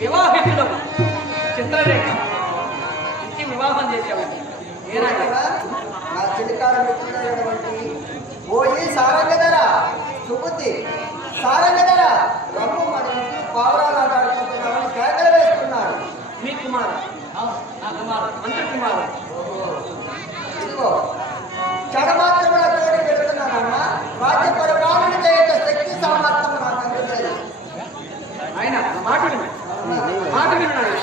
వివాహితుడము చిత్రరేఖ ఇంటి వివాహం చేసేవాడు నా చిలికాల మిత్రుడైనటువంటి ఓయి సారంగధర సుబుద్ధి సారంగధర రమ్ము మన పావురాలు ఆడుకుంటున్నామని కేకలు వేస్తున్నాడు. మీ కుమారు నా కుమారు మంత్రి కుమారు ఇదిగో చడమాత్రముల తోడి పెడుతున్నానమ్మా. రాజ్య పరిపాలన చేయక శక్తి సామర్థ్యం నాకు అందలేదు. ఆయన మాట విను మాట విన్నాడు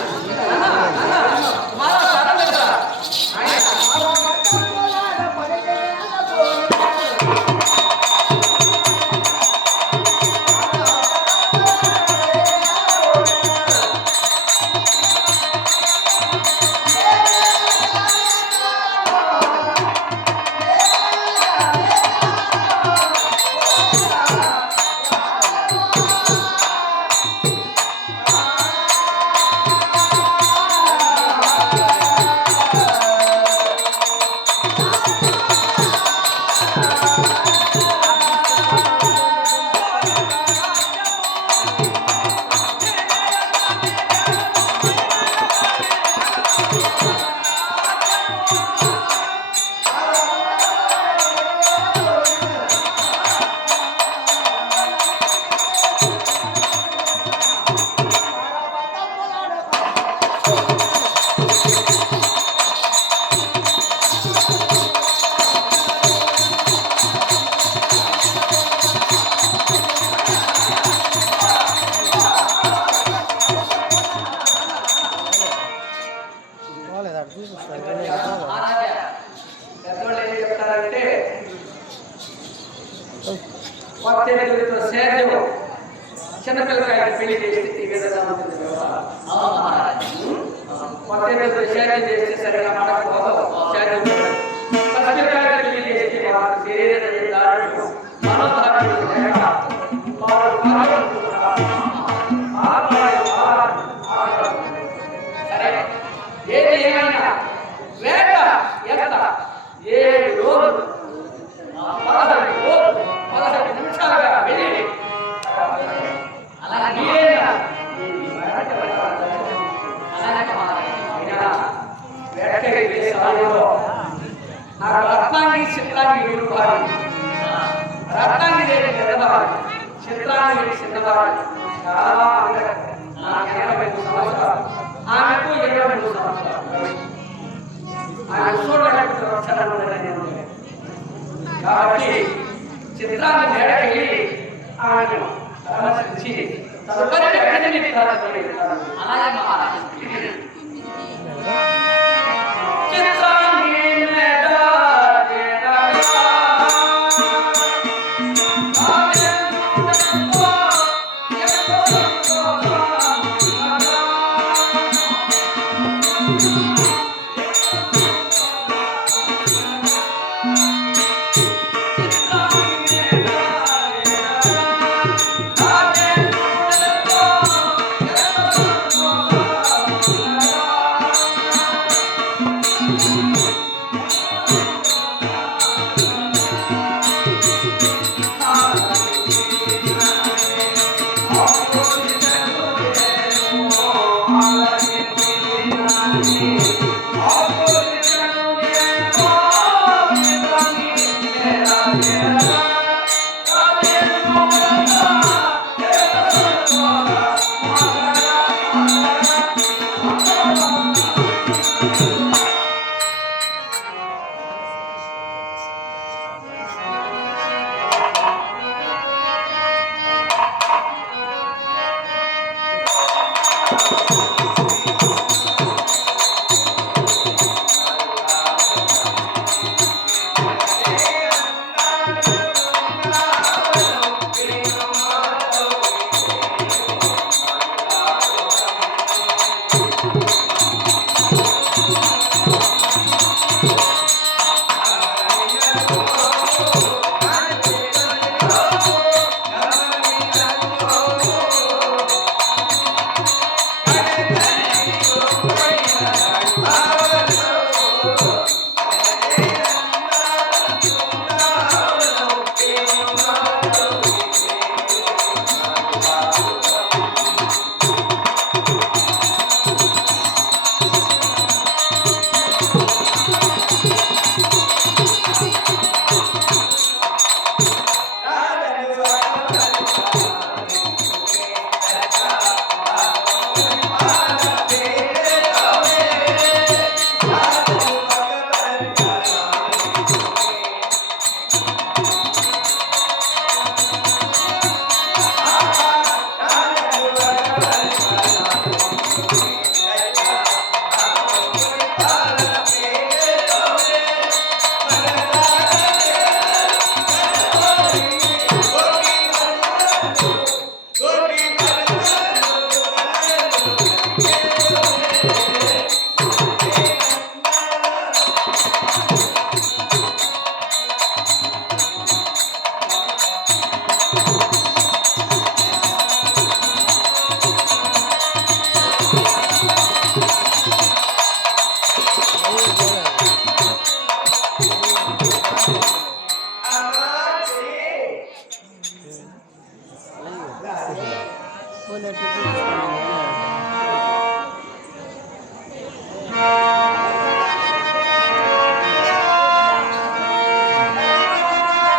పెద్దోళ్ళు ఏం చెప్తారంటే పత్తెనిమిదితో సేద్యం చిన్నపిల్లకాయలు పెళ్లి చేసి పత్తెనిమిదితో సేద్యం చేస్తే సరిగా పడకపోదు సేద్యం పసిపిల్లకాయలు పెళ్లి చేసి వాళ్ళ శరీర మనోధారణలు సరే ఏది ఏమైనా వేట ఎంత 7 రోజులు 15 నిమిషాలుగా వెళ్ళి వేటకి వెళ్ళే సమయంలో నాకు రత్నాంగి చిత్రాంగి ఎదురువాడు రత్నాంగి దేవి పెద్దవాడు చిత్రాంగి చిన్నవాడు చాలా నాకు 83 సంవత్సరాలు ఆమెకు 23 సంవత్సరాలు ఆయన చూడలేకపోతే కాబట్టి చిత్రాన్ని మేడకెళ్ళి ఆమెను పరామర్శించి తదుపరి बोला